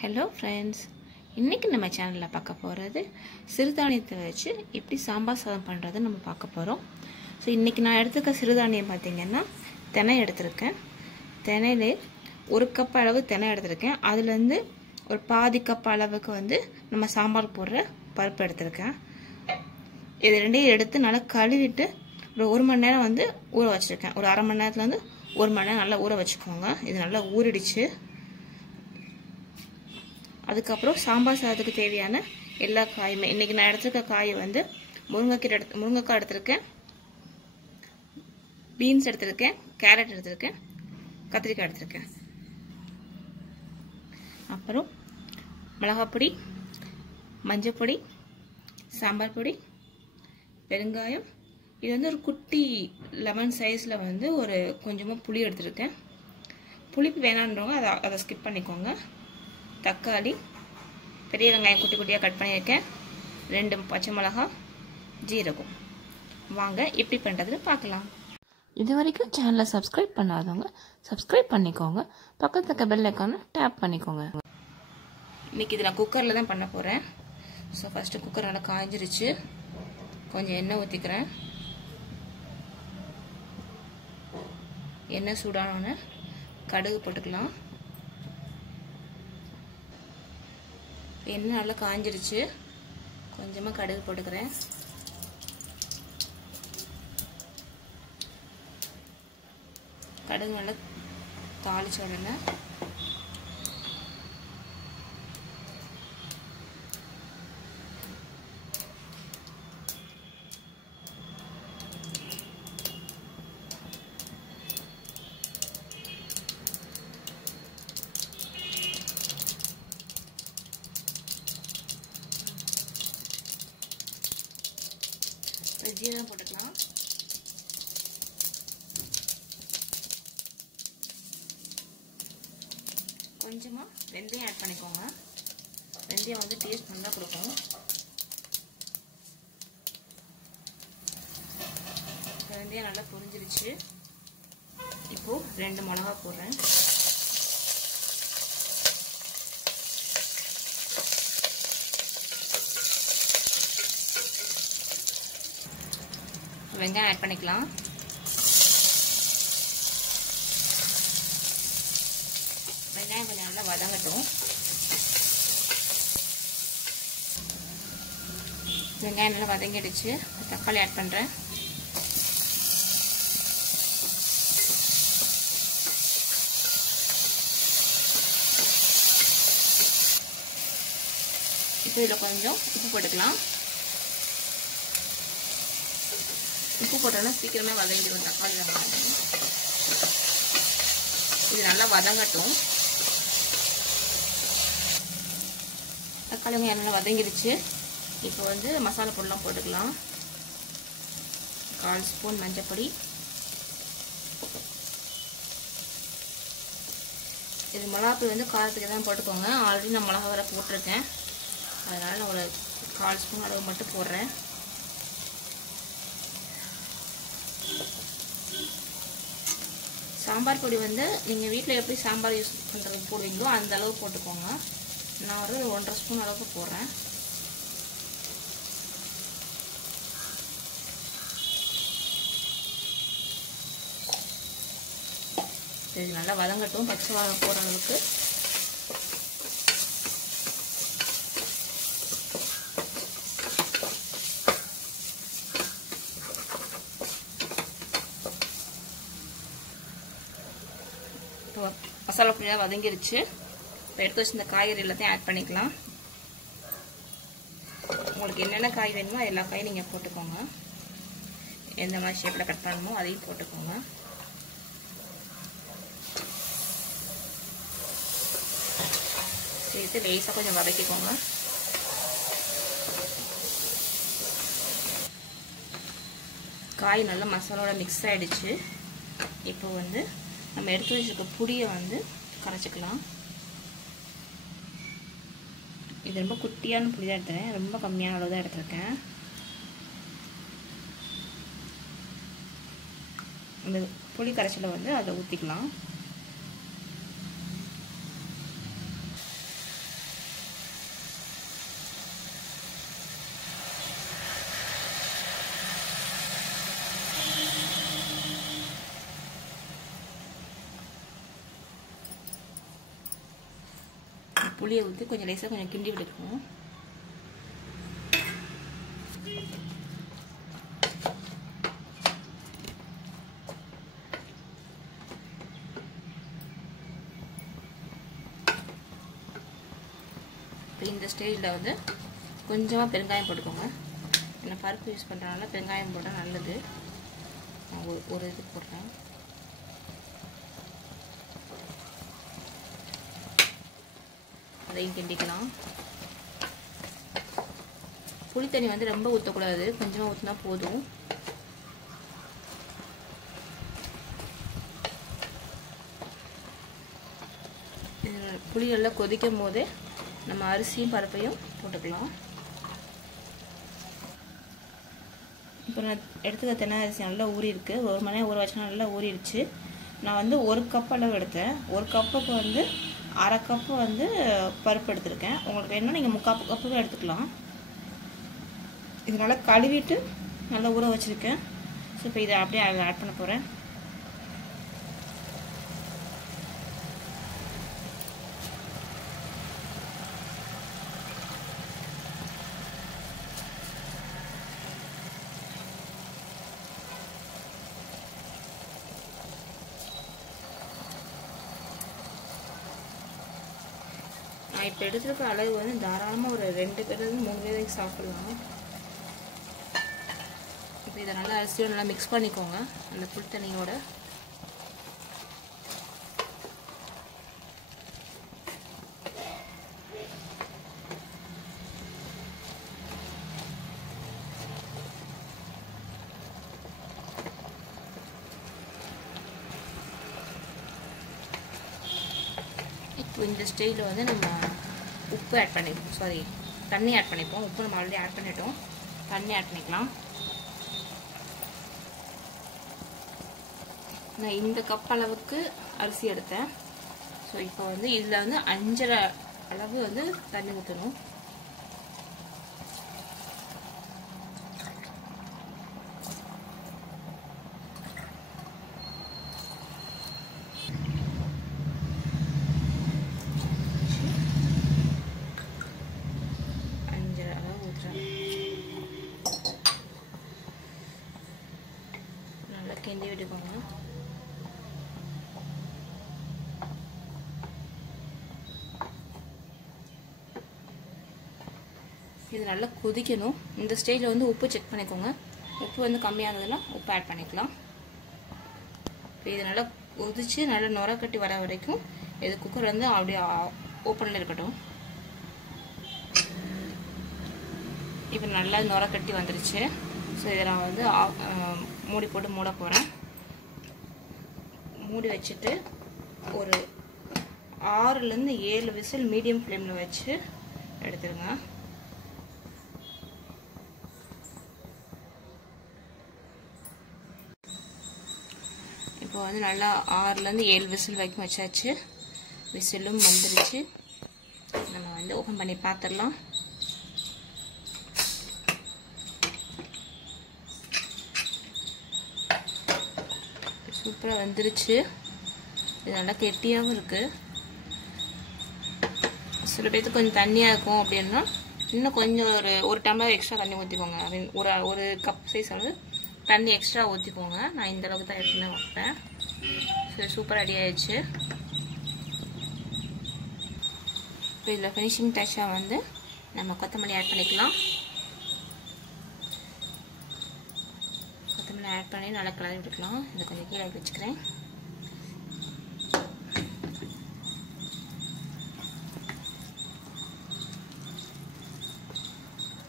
Hello friends, இன்னைக்கு நம்ம சேனல்ல பார்க்க போறது சிறுதானியத்தை வச்சு எப்படி சாம்பார் சாதம் பண்றது நம்ம பார்க்க போறோம். சோ இன்னைக்கு நான் எடுத்துக்க சிறுதானியம் பாத்தீங்கன்னா தெனை எடுத்துர்க்கேன். தெனையில 1 கப் அளவு தெனை எடுத்துர்க்கேன். அதுல இருந்து ஒரு பாதி கப் அளவுக்கு வந்து நம்ம சாம்பார் போடுற பருப்பு எடுத்துர்க்கேன். இது ரெண்டையும் எடுத்து நல்லா கழுவிட்டு ஒரு 1 மணி நேரம் வந்து ஊற வச்சிருக்கேன். ஒரு அரை மணி நேரத்துல இருந்து 1 மணி நேரம் நல்லா ஊற வச்சுக்கோங்க. இது நல்லா ஊறிடுச்சு. அதுக்கு அப்புறம் சாம்பார் சாதத்துக்கு தேவையான எல்லா காயுமே இன்னைக்கு நான் எடுத்துக்க காய் வந்து முருங்கைக்காய் எடுத்துர்க்கேன், பீன்ஸ் எடுத்துர்க்கேன், கேரட் எடுத்துர்க்கேன், கத்திரிக்காய் எடுத்துர்க்கேன். அப்புறம் மிளகாய் பொடி, மஞ்சள் பொடி, சாம்பார் பொடி, பெருங்காயம். இது வந்து ஒரு குட்டி லெமன் சைஸ்ல வந்து ஒரு கொஞ்சமா புளி எடுத்துர்க்கேன். புளிப்பு வேணான்றவங்க அதை ஸ்கிப் பண்ணிக்கோங்க. தக்காளி, பெரிய வெங்காயம் குட்டி குட்டியா கட் பண்ணியிருக்கேன், 2 பச்சை மிளகாய், ஜீரகம். வாங்க எப்படி பண்றதுன்னு பார்க்கலாம். இதுவரைக்கும் சேனலை சப்ஸ்கிரைப் பண்ணாதவங்க சப்ஸ்கிரைப் பண்ணிக்கோங்க. பக்கத்துல இருக்க பெல் ஐகானை டேப் பண்ணிக்கோங்க. இன்னைக்கு இது நான் குக்கர்ல தான் பண்ண போறேன். ஸோ ஃபர்ஸ்ட் குக்கர் நல்லா காய்ஞ்சிருச்சு. கொஞ்சம் எண்ணெய் ஊற்றிக்கிறேன். எண்ணெய் சூடானோன்னு கடுகு போட்டுக்கலாம். எண்ணெய் நல்லா காஞ்சிருச்சு. கொஞ்சமாக கடுகு போட்டுக்கிறேன். கடுகு நல்லா தாளிச்ச உடனே ஜீரகம் போட்டுக்கலாம். கொஞ்சமா வெந்தயம் ஆட் பண்ணிக்கோங்க. வெந்தயம் வந்து டேஸ்ட் நல்லா கொடுக்கும். வெந்தயம் நல்லா பொரிஞ்சிருச்சு. இப்போ 2 மிளகாய் போடுறேன். வெங்காயம் ஆட் பண்ணிக்கலாம். வெங்காயம் கொஞ்சம் நல்லா வதங்கட்டும். வெங்காயம் நல்லா வதங்கிடுச்சு. தக்காளி ஆட் பண்றேன். இப்போ இதில் கொஞ்சம் உப்பு போட்டுக்கலாம். உப்பு போட்டோம்னா சீக்கிரமே வதங்கிடும் தக்காளி வெங்காயம். இது நல்லா வதங்கட்டும். தக்காளி வெங்காயம் நல்லா வதங்கிடுச்சு. இப்போ வந்து மசாலா பொருள்லாம் போட்டுக்கலாம். 1/4 ஸ்பூன் மஞ்சள் பொடி. இது மிளகாய் வந்து காரத்துக்கு தான் போட்டுக்கோங்க. ஆல்ரெடி நான் மிளகா வர போட்டிருக்கேன். அதனால நான் ஒரு 1/4 ஸ்பூன் அளவு மட்டும் போடுறேன். சாம்பார் பொடி வந்து நீங்கள் வீட்டில் எப்படி சாம்பார் யூஸ் பண்ணுறதுக்கு போடுவீங்களோ அந்த அளவு போட்டுக்கோங்க. நான் ஒரு 1.5 ஸ்பூன் அளவுக்கு போடுறேன். இது நல்லா வதங்கட்டும். பச்சை வாழை போடுற அளவுக்கு. மசாலா பொடியெல்லாம் வதங்கிருச்சு. இப்போ எடுத்து வச்சு இந்த காய்கறி எல்லாத்தையும் ஆட் பண்ணிக்கலாம். உங்களுக்கு என்னென்ன காய் வேணுமோ எல்லா காயும் நீங்கள் போட்டுக்கோங்க. எந்த மாதிரி ஷேப்பில் கட் பண்ணணுமோ அதையும் போட்டுக்கோங்க. சேர்த்து லேசாக கொஞ்சம் வதக்கிக்கோங்க. காய் நல்லா மசாலாவோட மிக்ஸ் ஆகிடுச்சு. இப்போ வந்து நம்ம எடுத்து வச்சிருக்க புளியை வந்து கரைச்சிக்கலாம். இது ரொம்ப குட்டியான புளி தான் எடுத்துறேன். ரொம்ப கம்மியான அளவு தான் எடுத்துருக்கேன். இந்த புளி கரைச்சலை வந்து அதை ஊற்றிக்கலாம். புளியை ஊற்றி கொஞ்சம் லேசாக கொஞ்சம் கிண்டி விட்டுக்கணும். இப்போ இந்த ஸ்டேஜில் வந்து கொஞ்சமாக பெருங்காயம் போட்டுக்கோங்க. ஏன்னா பருப்பு யூஸ் பண்ணுறதுனால பெருங்காயம் போட்டால் நல்லது. நான் ஒரு இது போடுறேன். அதையும் கிண்டிக்கலாம். புளி தண்ணி வந்து ரொம்ப ஊற்றக்கூடாது, கொஞ்சமாக ஊற்றினா போதும். புளி நல்லா கொதிக்கும் போதே நம்ம அரிசியும் பருப்பையும் போட்டுக்கலாம். இப்போ நான் எடுத்துக்க தென்னை அரிசி நல்லா ஊறி இருக்கு. 1 மணி நேரம் ஊற வச்சா நல்லா ஊறிடுச்சு. நான் வந்து 1 கப் அளவு எடுத்தேன். 1 கப்புக்கு வந்து 1/2 கப்பு வந்து பருப்பு எடுத்துருக்கேன். உங்களுக்கு வேணும்னா நீங்கள் 3/4 கப்பு எடுத்துக்கலாம். இது நல்லா கழுவிட்டு நல்லா ஊற வச்சுருக்கேன். ஸோ இப்போ இதை அப்படியே அதில் ஆட் பண்ண போகிறேன். நான் இப்போ எடுத்துருக்க அளவு வந்து தாராளமாக ஒரு 2 பேருந்து 3 பேருக்கு சாப்பிடலாம். இப்போ இதை நல்லா அரிசியோடு நல்லா மிக்ஸ் பண்ணிக்கோங்க அந்த புளி தண்ணியோட. இப்போ இந்த ஸ்டேஜில் வந்து நம்ம உப்பு ஆட் பண்ணிப்போம், தண்ணி ஆட் பண்ணிப்போம். உப்பு நம்ம ஆல்ரெடி ஆட் பண்ணிட்டோம், தண்ணி ஆட் பண்ணிக்கலாம். நான் இந்த கப் அளவுக்கு அரிசி எடுத்தேன். ஸோ இப்போ வந்து இதில் வந்து 5.5 அளவு வந்து தண்ணி ஊற்றணும். நல்லா கிண்டி விட்டுக்கோங்க. இது நல்லா கொதிக்கணும். இந்த ஸ்டேஜில் வந்து உப்பு செக் பண்ணிக்கோங்க. உப்பு வந்து கம்மியானதுன்னா உப்பு ஆட் பண்ணிக்கலாம். இப்போ இது நல்லா கொதிச்சு நல்லா நுர கட்டி வர வரைக்கும் இது குக்கர் வந்து அப்படியே ஓப்பனில் இருக்கட்டும். இப்போ நல்லா நுர கட்டி வந்துருச்சு. ஸோ இதை நான் வந்து மூடி போட்டு மூட போகிறேன். மூடி வச்சுட்டு ஒரு 6லேருந்து 7 விசில் மீடியம் ஃப்ளேமில் வச்சு எடுத்துருங்க. இப்போ வந்து நல்லா 6லேருந்து 7 விசில் வரைக்கும் வச்சாச்சு. விசிலும் வந்துருச்சு. நம்ம வந்து ஓப்பன் பண்ணி பார்த்துடலாம். சூப்பராக வந்துருச்சு. இது நல்லா கெட்டியாகவும் இருக்குது. சில பேருக்கு கொஞ்சம் தண்ணியாக இருக்கும் அப்படின்னா இன்னும் கொஞ்சம் ஒரு டம்ளர் எக்ஸ்ட்ரா தண்ணி ஊற்றிக்கோங்க. ஒரு கப் சைஸ் வந்து தண்ணி எக்ஸ்ட்ரா ஊற்றிக்கோங்க. நான் இந்த அளவுக்கு தான் எப்பவுமே வைப்பேன். சரி, சூப்பராக ரெடி ஆயிடுச்சு. இப்போ இதில் ஃபினிஷிங் டச்சாக வந்து நம்ம கொத்தமல்லி ஆட் பண்ணிக்கலாம். கொத்தமல்லி ஆட் பண்ணி நல்லா கலரி விட்டுக்கலாம். இதை கொஞ்சம் கீழே வச்சுக்கிறேன்.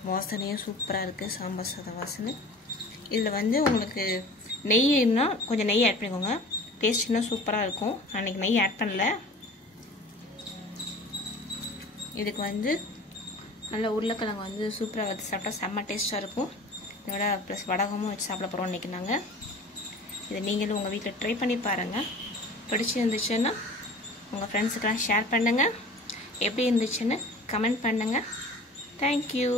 வாசனையும் சூப்பராக இருக்குது. சாம்பார் சாதம் வாசனை. இதில் வந்து உங்களுக்கு நெய்னா கொஞ்சம் நெய் ஆட் பண்ணிக்கோங்க. டேஸ்ட் இன்னும் சூப்பராக இருக்கும். நான் இன்றைக்கி நெய் ஆட் பண்ணல. இதுக்கு வந்து நல்லா உருளைக்கிழங்கு வந்து சூப்பராக வச்சு சாப்பிட்டா செம்ம டேஸ்ட்டாக இருக்கும். இதோட ப்ளஸ் வடகமும் வச்சு சாப்பிட போகிறோம் இன்றைக்கி நாங்கள். இதை நீங்களும் உங்கள் வீட்டில் ட்ரை பண்ணி பாருங்கள். பிடிச்சிருந்துச்சுன்னா உங்கள் ஃப்ரெண்ட்ஸுக்கெல்லாம் ஷேர் பண்ணுங்கள். எப்படி இருந்துச்சுன்னு கமெண்ட் பண்ணுங்கள். தேங்க்யூ.